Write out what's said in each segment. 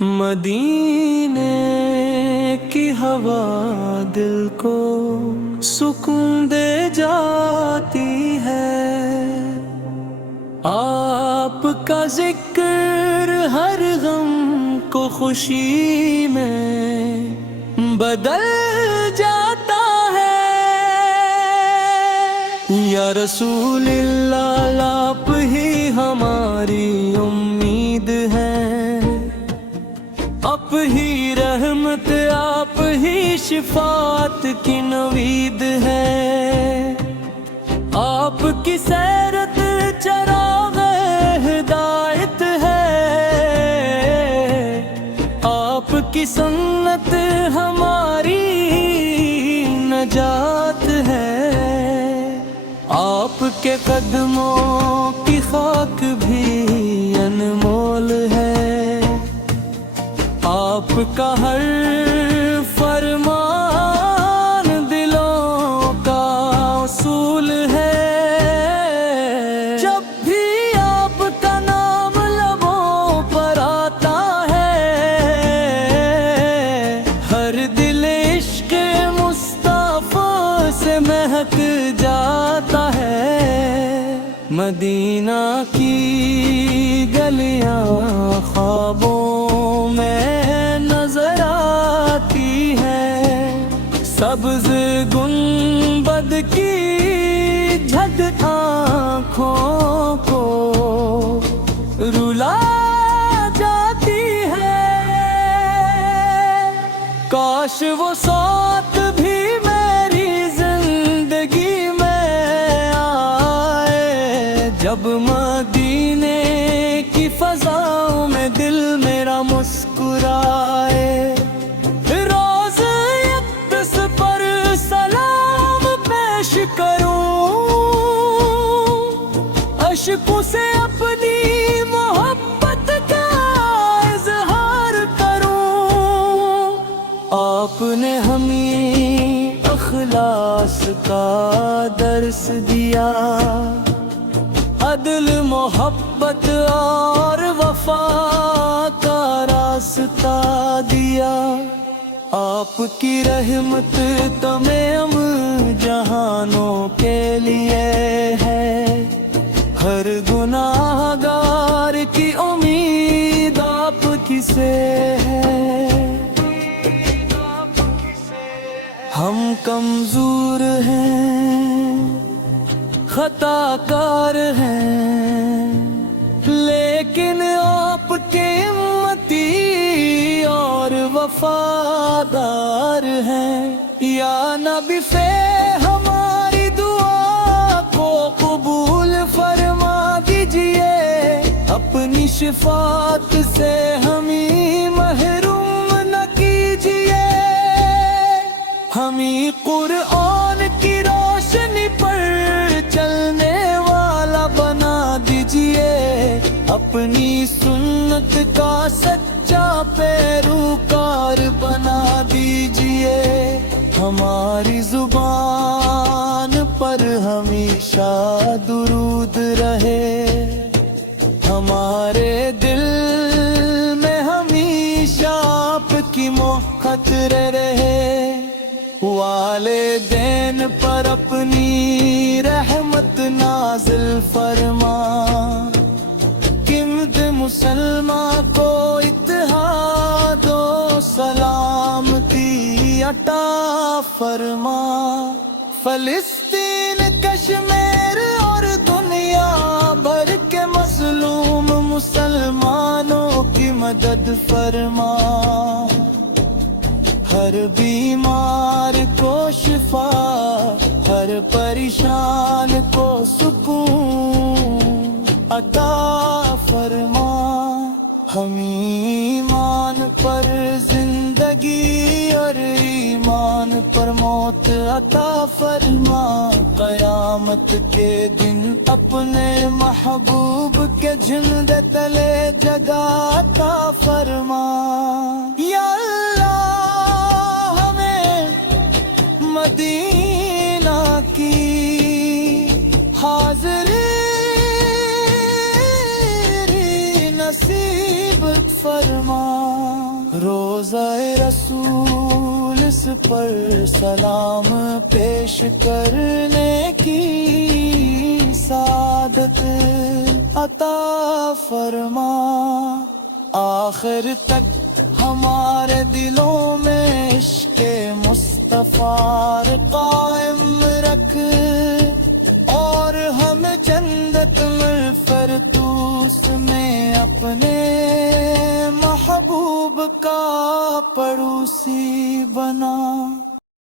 مدینے کی ہوا دل کو سکون دے جاتی ہے، آپ کا ذکر ہر غم کو خوشی میں بدل جاتا ہے۔ یا رسول اللہ آپ ہی ہماری امید ہے، آپ ہی رحمت آپ ہی شفاعت کی نوید ہے، آپ کی سیرت چراغ ہدایت ہے، آپ کی سنت ہماری نجات ہے، آپ کے قدموں کی خاک بھی انمول ہے، آپ کا ہر فرمان دلوں کا اصول ہے۔ جب بھی آپ کا نام لبوں پر آتا ہے، ہر دل عشق مصطفیٰ سے مہک جاتا ہے۔ مدینہ کی گلیاں خوابوں میں نظر آتی ہے، سبز گنبد کی جھگ آنکھوں کو رلا جاتی ہے۔ کاش وہ ساتھ بھی میری زندگی میں آئے، جب مدینے کی فضاؤں میں دل میرا مسکرائے۔ روز اقدس پر سلام پیش کروں، اشکوں سے اپنی محبت کا اظہار کروں۔ آپ نے ہمیں اخلاص کا درس دیا، عدل محبت اور وفا کا راستہ دیا۔ آپ کی رحمت تمام جہانوں کے لیے ہے، ہر گناہ گار کی امید آپ کی سے ہے۔ ہم کمزور ہیں، خطا کار ہیں، لیکن آپ کے امتی اور وفادار ہیں۔ یا نبی سے ہماری دعا کو قبول فرما دیجئے، اپنی شفاعت سے ہمیں محروم نہ کیجئے، ہمیں قرآن کی روشنی پر چلنے والا بنا دیجئے، اپنی سنت کا سچا پیروکار بنا دیجئے۔ ہماری زبان پر ہمیشہ درود رہے، ہمارے دل میں ہمیشہ آپ کی محبت رہے۔ والدین پر اپنی رحمت نازل فرما، قیمت مسلمان کو اتحاد و سلامتی عطا فرما۔ فلسطین، کشمیر اور دنیا بھر کے مظلوم مسلمانوں کی مدد فرما، ہر بیمار کو شفا، ہر پریشان کو سکون عطا فرما۔ ہم ایمان پر زندگی اور ایمان پر موت عطا فرما، قیامت کے دن اپنے محبوب کے جھنڈ تلے جگہ عطا فرما۔ یا اللہ مدینہ کی حاضری نصیب فرما۔ روزہ رسول اس پر سلام پیش کرنے کی سعادت عطا فرما، آخر تک ہمارے دلوں میں عشق مصطفیٰ قائم رکھ، اور ہم جنت الفردوس میں اپنے محبوب کا پڑوسی بنا۔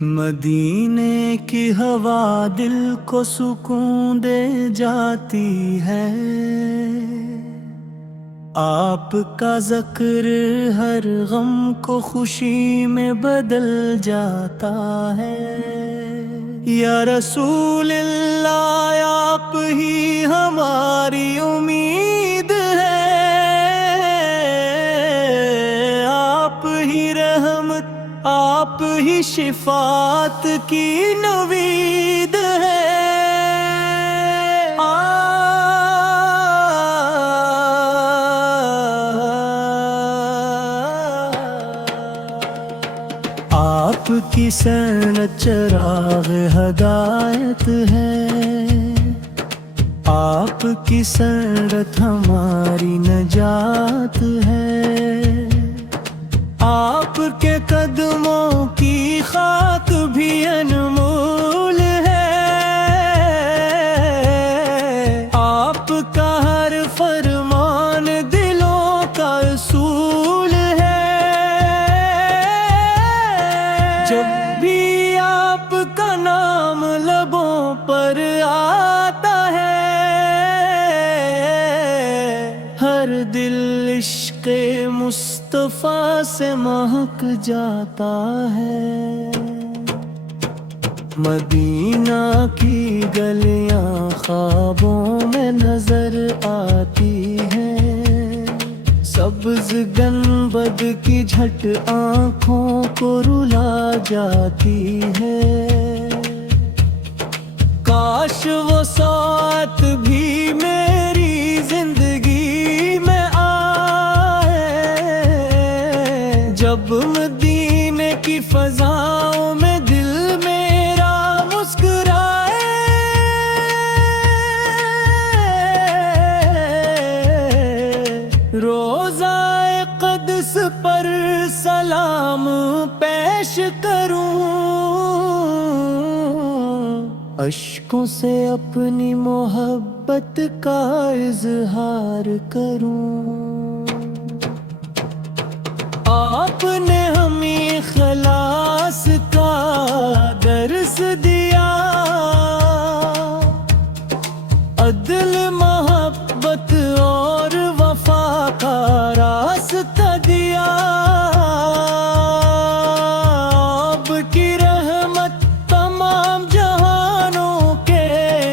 مدینے کی ہوا دل کو سکون دے جاتی ہے، آپ کا ذکر ہر غم کو خوشی میں بدل جاتا ہے۔ یا رسول اللہ آپ ہی ہماری امید ہے، آپ ہی رحمت، آپ ہی شفاعت کی نوید ہے۔ آپ کی سنت چراغ ہدایت ہے، آپ کی سنت ہماری نجات ہے، آپ کے قدموں کی خاک بھی انمول ہے، آپ کا ہر فرمان دلوں کا اصول ہے، جب بھی آپ کا نام لبوں پر آتا ہے، ہر دل عشق مصطفیٰ سے مہک جاتا ہے۔ مدینہ کی گلیاں خوابوں میں نظر آتی ہیں، سبز گنبد کی جھٹ آنکھوں کو رلا جاتی ہے، کاش وہ ساتھ بھی میری زندگی میں آئے، جب مدینے کی فضاؤں میں دل میرا مسکرائے، روزہ قدس پر سلام پیش کروں، اشکوں سے اپنی محبت کا اظہار کروں۔ آپ نے ہمیں اخلاص کا درس دیا، عدل، محبت اور وفا کا راستہ دیا، آپ کی رحمت تمام جہانوں کے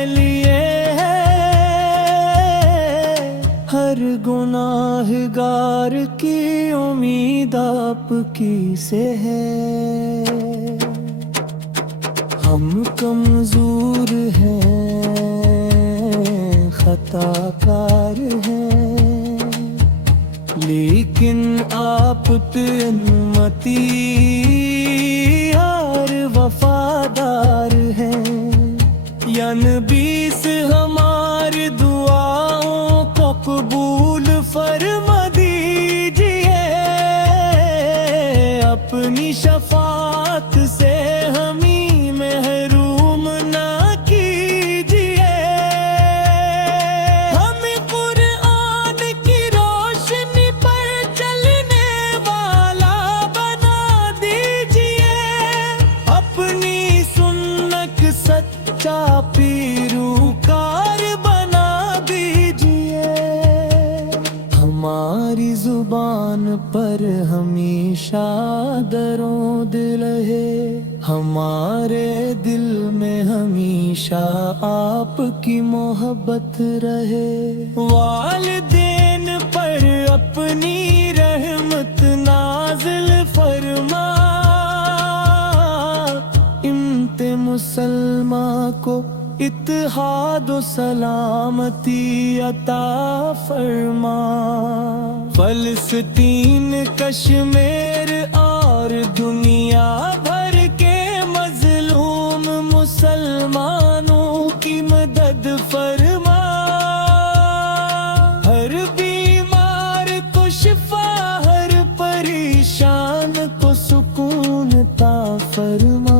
لیے ہے، ہر گناہگار کی امید آپ کی سے ہے۔ ہم کمزور ہیں، خطا کار ہیں، لیکن آپ پہ امتی اور وفادار ہیں، یا نبی سے ہماری دعاؤں کو قبول فرما دیجئے، اپنی شفاعت سے ہمیں محروم نہ کیجئے، ہمیں قرآن کی روشنی پر چلنے والا بنا دیجئے، اپنی سنت سچا پیروکار بنا دیجئے، ہماری زبان پر ہمیشہ درود رہے، ہمارے دل میں ہمیشہ آپ کی محبت رہے، والدین پر اپنی رحمت نازل فرما، امت مسلمہ کو اتحاد و سلامتی عطا فرما۔ فلسطین کشمیر اور دنیا بھر کے مظلوم مسلمانوں کی مدد فرما، ہر بیمار کو شفا، ہر پریشان کو سکون عطا فرما،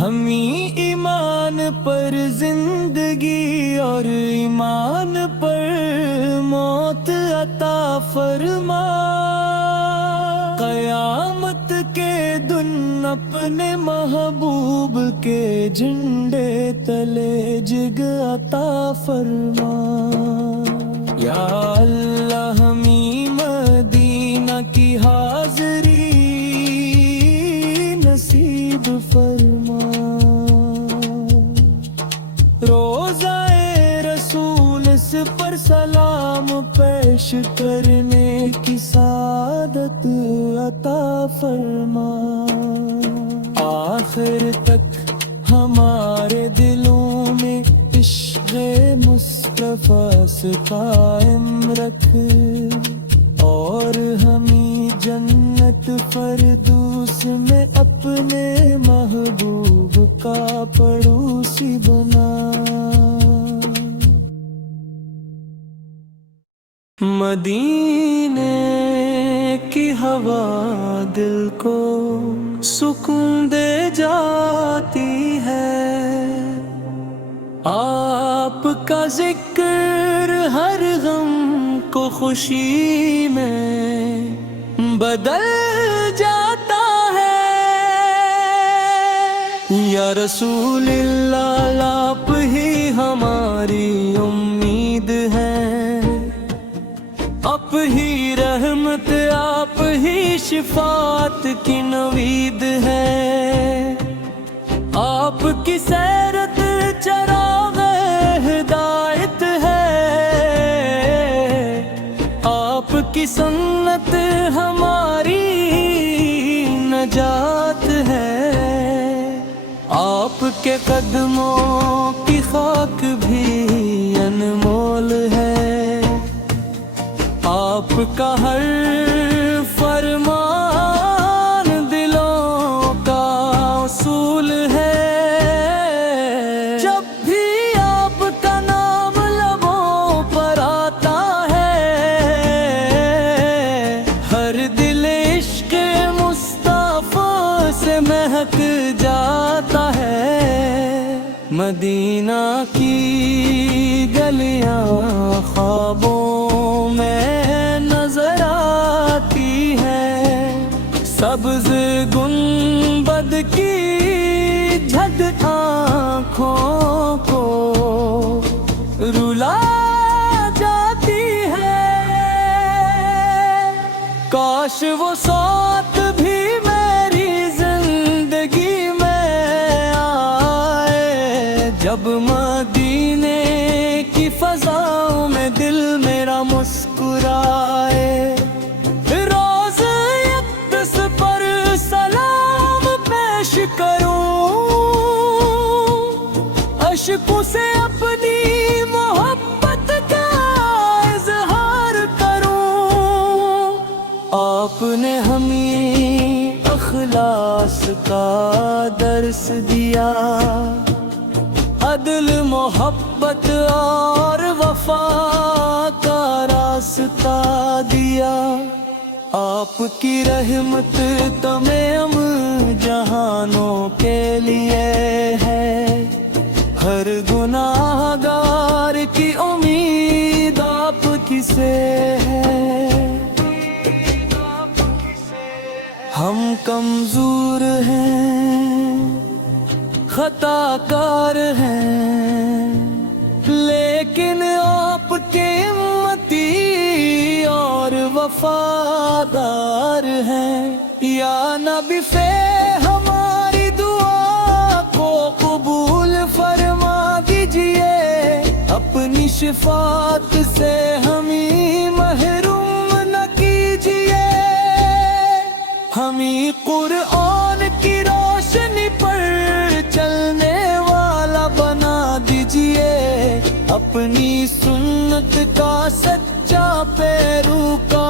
ہمیں ایمان پر زندگی اور ایمان پر موت عطا فرما، قیامت کے دن اپنے محبوب کے جھنڈے تلے جگ عطا فرما، یا اللہ ہمیں مدینہ کی حاضری نصیب فرما، روضہ رسول اس پر سلام پیش کرنے کی سعادت عطا فرما، آخر تک ہمارے دلوں میں عشق مصطفیٰ سے قائم رکھ، اور ہمیں جنت فردوس میں اپنے محبوب کا پڑوسی بنا، مدینے کی ہوا دل کو سکون دے جاتی ہے، آپ کا ذکر ہر غم کو خوشی میں بدل جاتا ہے، یا رسول اللہ آپ ہی ہماری امید ہے، آپ ہی رحمت، آپ ہی شفاعت کی نوید ہے، آپ کی سیرت چراغ ہدایت ہے، آپ کی سنت ہماری نجات ہے، آپ کے قدموں کی خاک بھی انمول ہے، آپ کا ہر فرمان دلوں کا اصول ہے، جب بھی آپ کا نام لبوں پر آتا ہے، ہر دل عشق مصطفیٰ سے مہک جاتا ہے، مدینہ کی گلیاں خوابوں میں نظر آتی ہے، سبز گنبد کی جھد آنکھوں کو رلا جاتی ہے، کاش وہ ساتھ بھی میری زندگی میں آئے، جب مدینے کی فضاؤں میں دل میرا مسکرائے، روز اقدس پر سلام پیش کروں، اشکوں سے اپنی محبت کا اظہار کروں، آپ نے ہمیں اخلاص کا درس دیا، عدل محبت اور وفا کا راستہ دیا، آپ کی رحمت تمام جہانوں کے لیے ہے، ہر گناہ گار کی امید آپ کی سے ہے، ہم کمزور ہیں، خطا کار ہیں، لیکن آپ کے امتی اور وفادار ہیں، یا نبی فے ہماری دعا کو قبول فرما دیجئے، اپنی شفاعت سے ہمیں محروم نہ کیجئے، ہمیں قرآن کی روشنی پر چلنے والا بنا دیجئے، اپنی سنت کا سچا پیروکار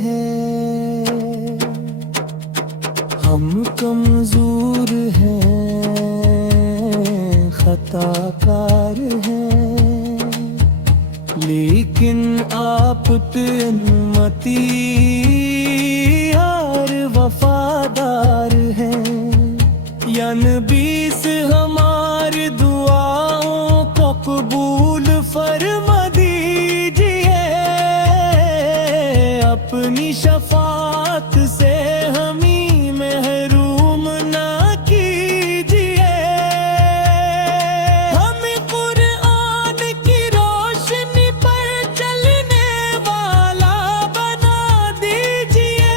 ہے، ہم کمزور ہیں، خطا کار ہیں، لیکن آپ امتی اور وفادار ہیں، یا نبی سے ہماری دعاؤں کو قبول فرما دیجئے، اپنی شفاعت سے ہمیں محروم نہ کیجئے، ہمیں قرآن کی روشنی پر چلنے والا بنا دیجئے،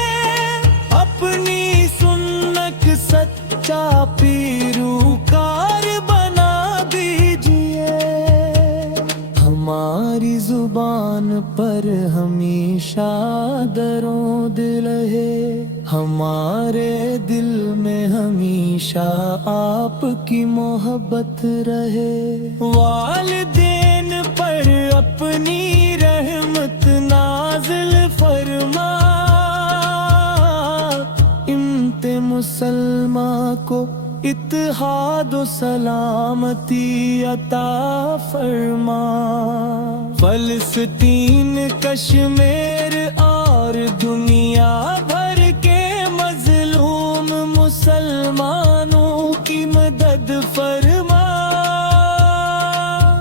اپنی سنت سچا پیروکار بنا دیجئے، ہماری زبان پر ہمیشہ درود رہے، ہمارے دل میں ہمیشہ آپ کی محبت رہے، والدین پر اپنی رحمت نازل فرما، امت مسلمہ کو اتحاد و سلامتی عطا فرما، فلسطین، کشمیر اور دنیا بھر کے مظلوم مسلمانوں کی مدد فرما،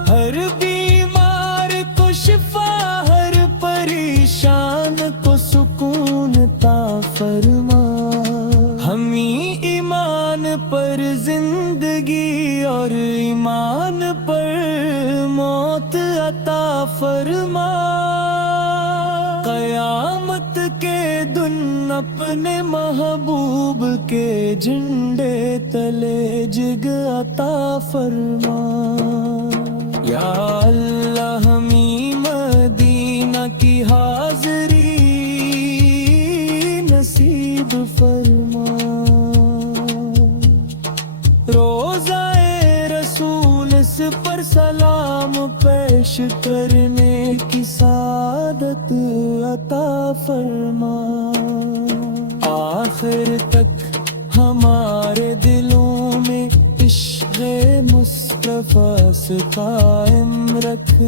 ہر بیمار کو شفا، ہر پریشان کو سکون عطا فرما، ہمیں ایمان پر زندگی اور ایمان پر موت عطا فرما، قیامت کے دن اپنے محبوب کے جھنڈے تلے جگ عطا فرما، یا اللہ ہمیں مدینہ کی حاضری نصیب فرما، روضہ رسول اس پر سلام پیش کرنے کی سعادت عطا فرما، آخر تک ہمارے دلوں میں عشق مصطفیٰ سے قائم رکھ،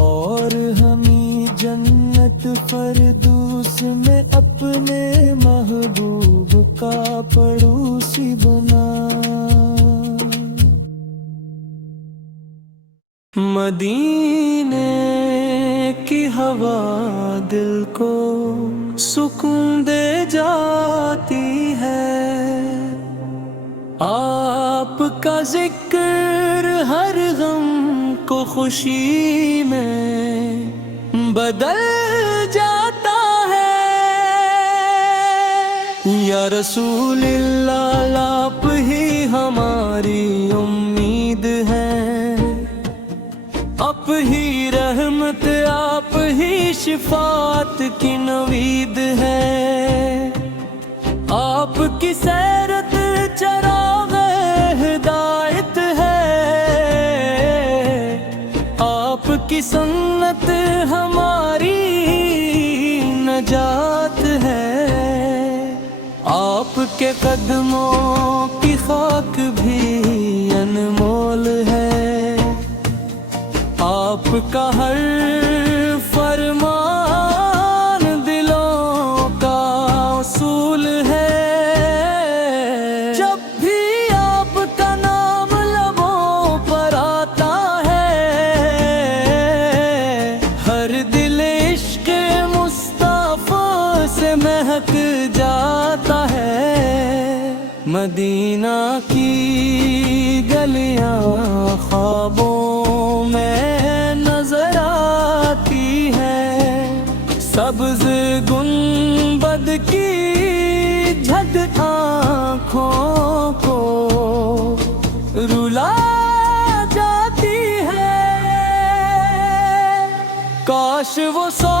اور ہمیں جنت فردوس میں اپنے محبوب کا پڑوسی بنا، مدینے کی ہوا دل کو سکون دے جاتی ہے، آپ کا ذکر ہر غم کو خوشی میں بدل جاتا ہے، یا رسول اللہ آپ ہی ہماری امید ہے، آپ ہی رحمت، آپ ہی شفاعت کی نوید ہے، آپ کی سیرت چراغ ہدایت ہے، آپ کی سنت ہماری نجات ہے، آپ کے قدموں کی خاک بھی انمول ہے، آپ کا ہر فرمان دلوں کا اصول ہے، جب بھی آپ کا نام لبوں پر آتا ہے، ہر دل عشق مصطفیٰ سے مہک جاتا ہے، مدینہ کی گلیاں خوابوں میں نظر آتی ہے، سبز گنبد کی جھد آنکھوں کو رلا جاتی ہے، کاش وہ سو